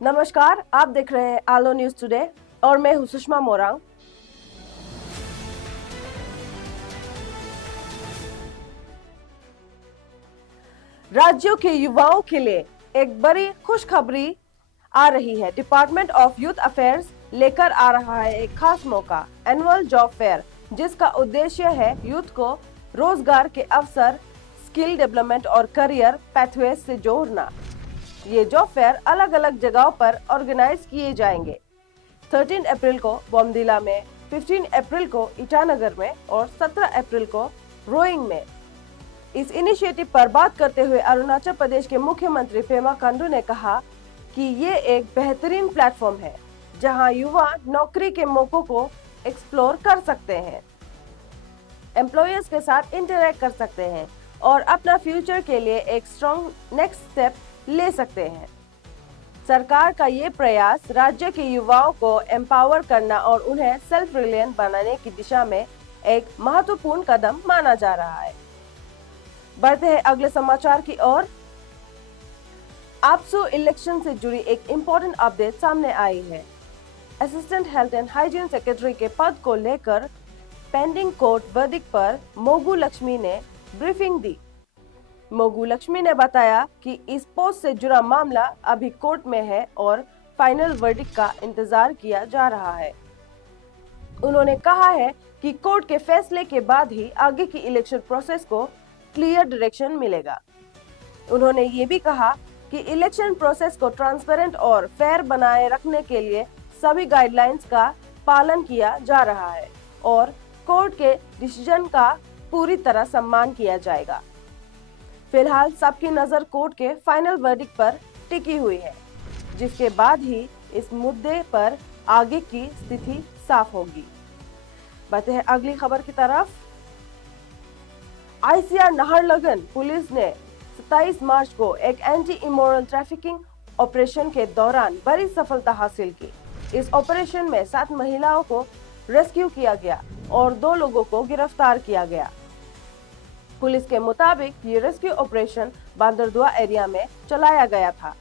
नमस्कार, आप देख रहे हैं आलो न्यूज टुडे और मैं हूं सुषमा मोरांग। राज्यों के युवाओं के लिए एक बड़ी खुशखबरी आ रही है। डिपार्टमेंट ऑफ यूथ अफेयर्स लेकर आ रहा है एक खास मौका, एनुअल जॉब फेयर, जिसका उद्देश्य है यूथ को रोजगार के अवसर, स्किल डेवलपमेंट और करियर पैथवेज से जोड़ना। ये जॉब फेयर अलग अलग जगहों पर ऑर्गेनाइज किए जाएंगे। 13 अप्रैल को बोमदीला में, 15 अप्रैल को ईटानगर में और 17 अप्रैल को रोइंग में। इस इनिशिएटिव पर बात करते हुए अरुणाचल प्रदेश के मुख्यमंत्री पेमा खांडू ने कहा कि ये एक बेहतरीन प्लेटफॉर्म है जहां युवा नौकरी के मौकों को एक्सप्लोर कर सकते हैं, एम्प्लॉयर्स के साथ इंटरेक्ट कर सकते हैं और अपना फ्यूचर के लिए एक स्ट्रॉन्ग नेक्स्ट स्टेप ले सकते हैं। सरकार का ये प्रयास राज्य के युवाओं को एम्पावर करना और उन्हें सेल्फ रिलायंट बनाने की दिशा में एक महत्वपूर्ण कदम माना जा रहा है। बढ़ते हैं अगले समाचार की ओर। आपसू इलेक्शन से जुड़ी एक इम्पोर्टेंट अपडेट सामने आई है। Assistant health and hygiene secretary के पद को लेकर पेंडिंग कोर्ट वर्डिक्ट पर मोगू लक्ष्मी ने ब्रीफिंग दी। मोगू लक्ष्मी ने बताया कि इस पोस्ट से जुड़ा मामला अभी कोर्ट में है और फाइनल वर्डिक्ट का इंतजार किया जा रहा है। उन्होंने कहा है कि कोर्ट के फैसले के बाद ही आगे की इलेक्शन प्रोसेस को क्लियर डायरेक्शन मिलेगा। उन्होंने ये भी कहा कि इलेक्शन प्रोसेस को ट्रांसपेरेंट और फेयर बनाए रखने के लिए सभी गाइडलाइंस का पालन किया जा रहा है और कोर्ट के डिसीजन का पूरी तरह सम्मान किया जाएगा। फिलहाल सबकी नजर कोर्ट के फाइनल वर्डिक्ट पर टिकी हुई है, जिसके बाद ही इस मुद्दे पर आगे की स्थिति साफ होगी। बढ़ते हैं अगली खबर की तरफ। ICR नाहरलगुन पुलिस ने 27 मार्च को एक एंटी इमोरल ट्रैफिकिंग ऑपरेशन के दौरान बड़ी सफलता हासिल की। इस ऑपरेशन में 7 महिलाओं को रेस्क्यू किया गया और 2 लोगों को गिरफ्तार किया गया। पुलिस के मुताबिक ये रेस्क्यू ऑपरेशन बांदरदुआ एरिया में चलाया गया था,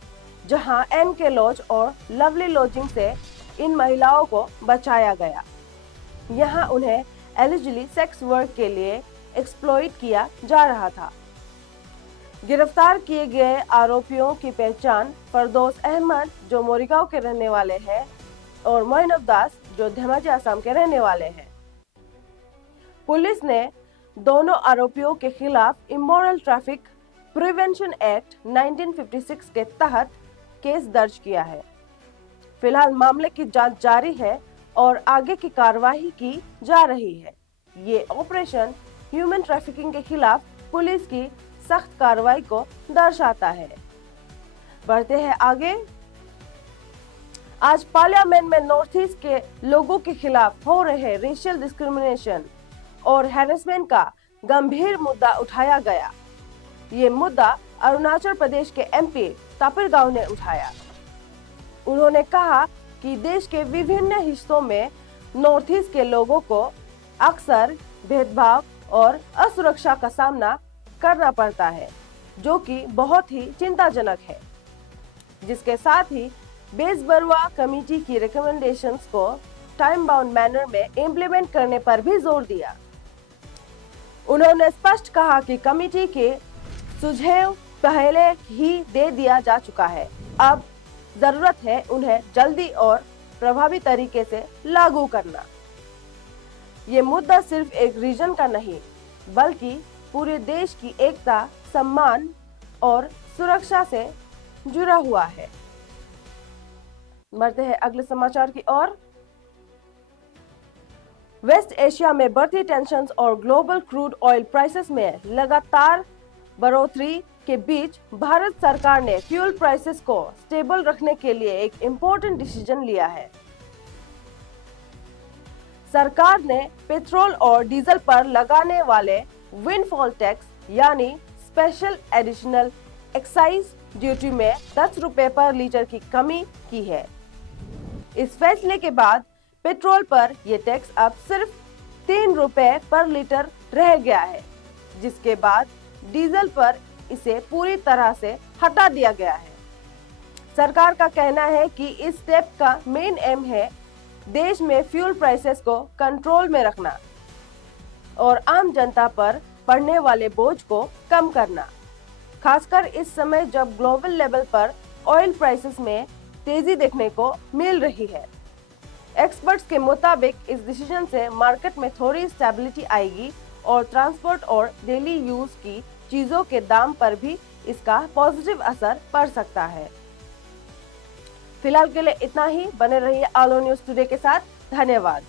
जहां NK लॉज और लवली लॉजिंग से इन महिलाओं को बचाया गया। यहां उन्हें एलिजिबली सेक्स वर्क के लिए एक्सप्लॉइट किया जा रहा था। गिरफ्तार किए गए आरोपियों की पहचान फरदौस अहमद, जो मोरिगांव के रहने वाले हैं, और मोइन अब्बास, जो धेमाजी असम के रहने वाले हैं। पुलिस ने दोनों आरोपियों के खिलाफ इमोरल ट्रैफिक प्रिवेंशन एक्ट 1956 के तहत केस दर्ज किया है। फिलहाल मामले की जांच जारी है और आगे की कार्रवाई की जा रही है। ये ऑपरेशन ह्यूमन ट्रैफिकिंग के खिलाफ पुलिस की सख्त कार्रवाई को दर्शाता है। बढ़ते हैं आगे। आज पार्लियामेंट में नॉर्थ ईस्ट के लोगों के खिलाफ हो रहे रेशियल डिस्क्रिमिनेशन और हैरेसमेंट का गंभीर मुद्दा उठाया गया। ये मुद्दा अरुणाचल प्रदेश के MP तापिर गाव ने उठाया। उन्होंने कहा कि देश के विभिन्न हिस्सों में नॉर्थ ईस्ट के लोगों को अक्सर भेदभाव और असुरक्षा का सामना करना पड़ता है, जो कि बहुत ही चिंताजनक है। जिसके साथ ही बेस बरुआ कमेटी की रिकमेंडेशंस को टाइम बाउंड मैनर में इम्प्लीमेंट करने पर भी जोर दिया। उन्होंने स्पष्ट कहा कि कमेटी के सुझाव पहले ही दे दिया जा चुका है, अब जरूरत है उन्हें जल्दी और प्रभावी तरीके से लागू करना। ये मुद्दा सिर्फ एक रीजन का नहीं, बल्कि पूरे देश की एकता, सम्मान और सुरक्षा से जुड़ा हुआ है। बढ़ते हैं अगले समाचार की ओर। वेस्ट एशिया में बढ़ती टेंशन्स और ग्लोबल क्रूड ऑयल प्राइसेस में लगातार बढ़ोतरी के बीच भारत सरकार ने फ्यूल प्राइसेस को स्टेबल रखने के लिए एक इम्पोर्टेंट डिसीजन लिया है। सरकार ने पेट्रोल और डीजल पर लगाने वाले विंडफॉल टैक्स यानी स्पेशल एडिशनल एक्साइज ड्यूटी में 10 रुपए पर लीटर की कमी की है। इस फैसले के बाद पेट्रोल पर यह टैक्स अब सिर्फ 3 रुपए पर लीटर रह गया है, जिसके बाद डीजल पर इसे पूरी तरह से हटा दिया गया है। सरकार का कहना है कि इस स्टेप का मेन एम है देश में फ्यूल प्राइसेस को कंट्रोल में रखना और आम जनता पर पड़ने वाले बोझ को कम करना, खासकर इस समय जब ग्लोबल लेवल पर ऑयल प्राइसेस में तेजी देखने को मिल रही है। एक्सपर्ट्स के मुताबिक इस डिसीजन से मार्केट में थोड़ी स्टेबिलिटी आएगी और ट्रांसपोर्ट और डेली यूज की चीजों के दाम पर भी इसका पॉजिटिव असर पड़ सकता है। फिलहाल के लिए इतना ही। बने रहिए आलो न्यूज टुडे के साथ। धन्यवाद।